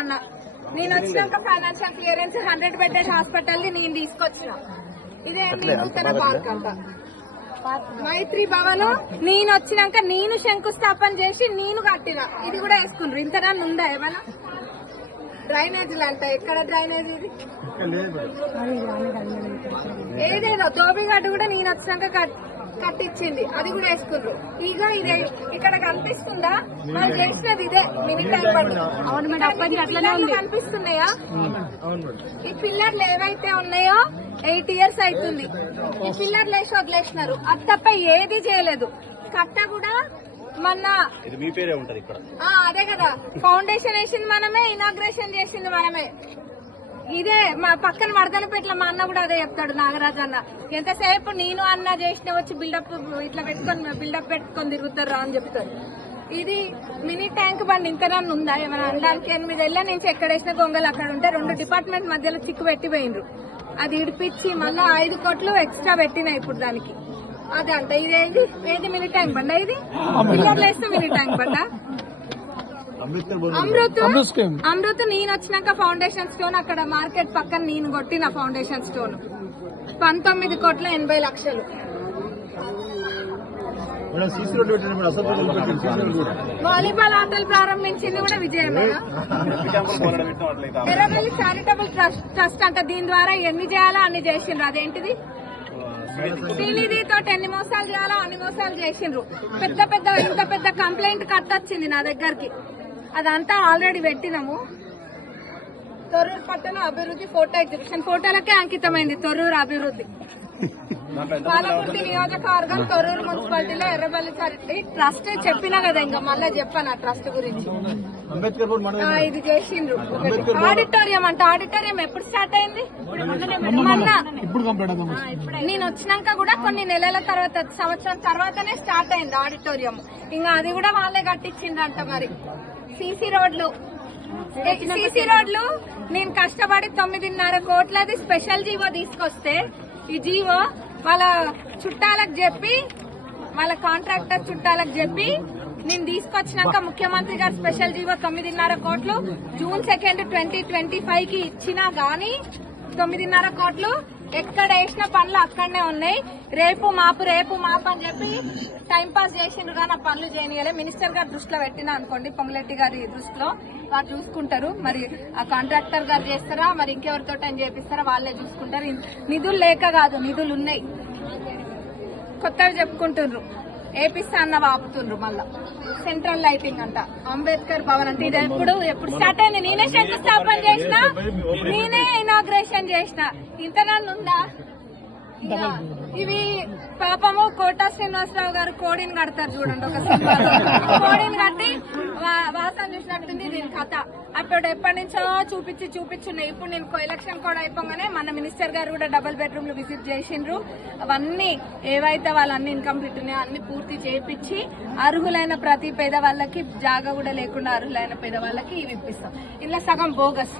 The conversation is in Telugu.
అన్న. నేను వచ్చినాక ఫైనాన్షియల్ క్లియరెన్స్ 100 బెడ్డెడ్ హాస్పిటల్ ని నేను తీసుకొచ్చిన. ఇదే నూతన పార్క్ అంట మైత్రి భవన్. నేను వచ్చినాక నేను శంకుస్థాపన చేసి నేను కట్టిన. ఇది కూడా వేసుకున్నారు. ఇంతనన్నా ఉందా ఏమన్నా? డ్రైనేజీలు అంట. ఎక్కడ డ్రైనేజీ? ఇది ఏదేదో తోబిగడ్డ కూడా నేను వచ్చినాక కట్టించింది. అది కూడా వేసుకున్నారు. ఇక ఇదే ఇక్కడ కనిపిస్తుందా? వాళ్ళు చేసినది ఇదే మినీ ట్యాంక్ బండ్. అవును మేడం, అట్లనే కనిపిస్తున్నాయా? ఈ పిల్లర్లు ఏవైతే ఉన్నాయో 8 years అవుతుంది. ఈ పిల్లర్లు వేసి వదిలేసినారు. అది తప్ప ఏది చేయలేదు. కట్ట కూడా మొన్న అదే కదా, ఫౌండేషన్ వేసింది మనమే, ఇనాగ్రేషన్ చేసింది మనమే. ఇదే మా పక్కన మడదలపేట్ల మా అన్న కూడా అదే చెప్తాడు, నాగరాజు అన్న. ఎంతసేపు నేను అన్న చేసిన వచ్చి బిల్డప్ ఇట్లా పెట్టుకొని తిరుగుతారు అని చెప్తారు. ఇది మినీ ట్యాంక్ బండ్ ఇంతనన్నా ఉందా ఏమైనా అనడానికి? 8 ఏళ్ల నుంచి ఎక్కడేసిన గొంగలు అక్కడ ఉంటే 2 డిపార్ట్మెంట్ మధ్యలో చిక్కు పెట్టిపోయిండ్రు. అది ఇడిపించి మళ్ళా 5 కోట్లు ఎక్స్ట్రా పెట్టినాయి ఇప్పుడు దానికి. అదే అంట. ఏది మినీ ట్యాంక్ బండ? ఇది పిల్లర్లు వేస్తే మినీ ట్యాంక్ బండ. అమృత్ నేను వచ్చినాక ఫౌండేషన్ స్టోన్ అక్కడ మార్కెట్ పక్కన నేను కొట్టిన ఫౌండేషన్ స్టోన్ 19,80,00,000. వాలీబాల్ ఆటలు ప్రారంభించింది కూడా విజయమేనా? ఎర్రబెల్లి చారిటబుల్ ట్రస్ట్ అంట. దీని ద్వారా ఎన్ని చేయాలో అన్ని చేసిండ్రు. అదేంటిది? శ్రీనిధితో ఎన్ని మోసాలు చేయాలో అన్ని మోసాలు చేసిండ్రు. ఇంత పెద్ద కంప్లైంట్ కట్టొచ్చింది నా దగ్గరికి. అదంతా ఆల్రెడీ పెట్టినాము. తొర్రూరు పట్టణ అభివృద్ధి ఫోటో ఎగ్జిబిషన్. ఫోటోలకే అంకితమైంది తొర్రూరు అభివృద్ధి. పాలకుర్తి నియోజకవర్గం తొర్రూరు మున్సిపాలిటీలో ఎర్రబెల్లి చారిటీ ట్రస్ట్ చెప్పినా కదా, ఇంకా మళ్ళీ చెప్పాను ఆ ట్రస్ట్ గురించి. ఇది చేసిండ్రు. ఆడిటోరియం అంట. ఆడిటోరియం ఎప్పుడు స్టార్ట్ అయింది? మొన్న నేను వచ్చినాక కూడా కొన్ని నెలల తర్వాత, సంవత్సరం తర్వాతనే స్టార్ట్ అయింది ఆడిటోరియం. ఇంకా అది కూడా వాళ్ళే కట్టించిండ్రంట. మరి సీసీ రోడ్లు నేను కష్టపడి 9.5 కోట్లది స్పెషల్ జీవో తీసుకొస్తే, ఈ జీవో వాళ్ళ చుట్టాలకు చెప్పి, వాళ్ళ కాంట్రాక్టర్ చుట్టాలకు చెప్పి నేను తీసుకొచ్చినాక ముఖ్యమంత్రి గారు స్పెషల్ జీవో 9.5 కోట్లు June 2, 2025 కి ఇచ్చినా గానీ 9.5 కోట్లు ఎక్కడ వేసిన పనులు అక్కడనే ఉన్నాయి. రేపు మాపు అని చెప్పి టైంపాస్ చేసిండ్రు కానీ ఆ పనులు చేయనియలే. మినిస్టర్ గారు దృష్టిలో పెట్టినా అనుకోండి, పొంగులెట్టి గారి దృష్టిలో వారు చూసుకుంటారు. మరి ఆ కాంట్రాక్టర్ గారు చేస్తారా, మరి ఇంకెవరితో చేపిస్తారా, వాళ్ళే చూసుకుంటారు. నిధులు లేక కాదు, నిధులు ఉన్నాయి. కొత్తవి చెప్పుకుంటున్నారు. ఏపిస్తా అన్న ఆపుతుండ్రు. మళ్ళా సెంట్రల్ లైటింగ్ అంట. అంబేద్కర్ భవన్ అంటే ఇది ఎప్పుడు స్టార్ట్ అయింది? నేనే శంకుస్థాపన చేసిన, నేనే ఇనాగ్రేషన్ చేసిన. ఇంతనన్ను ఉందా? ఇవి పాపము కోటా శ్రీనివాసరావు గారు కోడిని కడతారు చూడండి, ఒక సినిమాలో కోడిని కట్టి వాసన చూసినట్టుంది దీని కథ. అప్పుడు ఎప్పటి నుంచో చూపించున్నాయి. ఇప్పుడు నేను ఎలక్షన్ కూడా అయిపోగానే మన మినిస్టర్ గారు కూడా డబుల్ బెడ్రూమ్లు విజిట్ చేసిండ్రు. అవన్నీ ఏవైతే వాళ్ళన్ని ఇన్కంప్లీట్ ఉన్నాయో అన్ని పూర్తి చేయించి అర్హులైన ప్రతి పేదవాళ్ళకి, జాగా కూడా లేకుండా అర్హులైన పేదవాళ్ళకి ఇవి ఇప్పిస్తాం. ఇలా సగం బోగస్.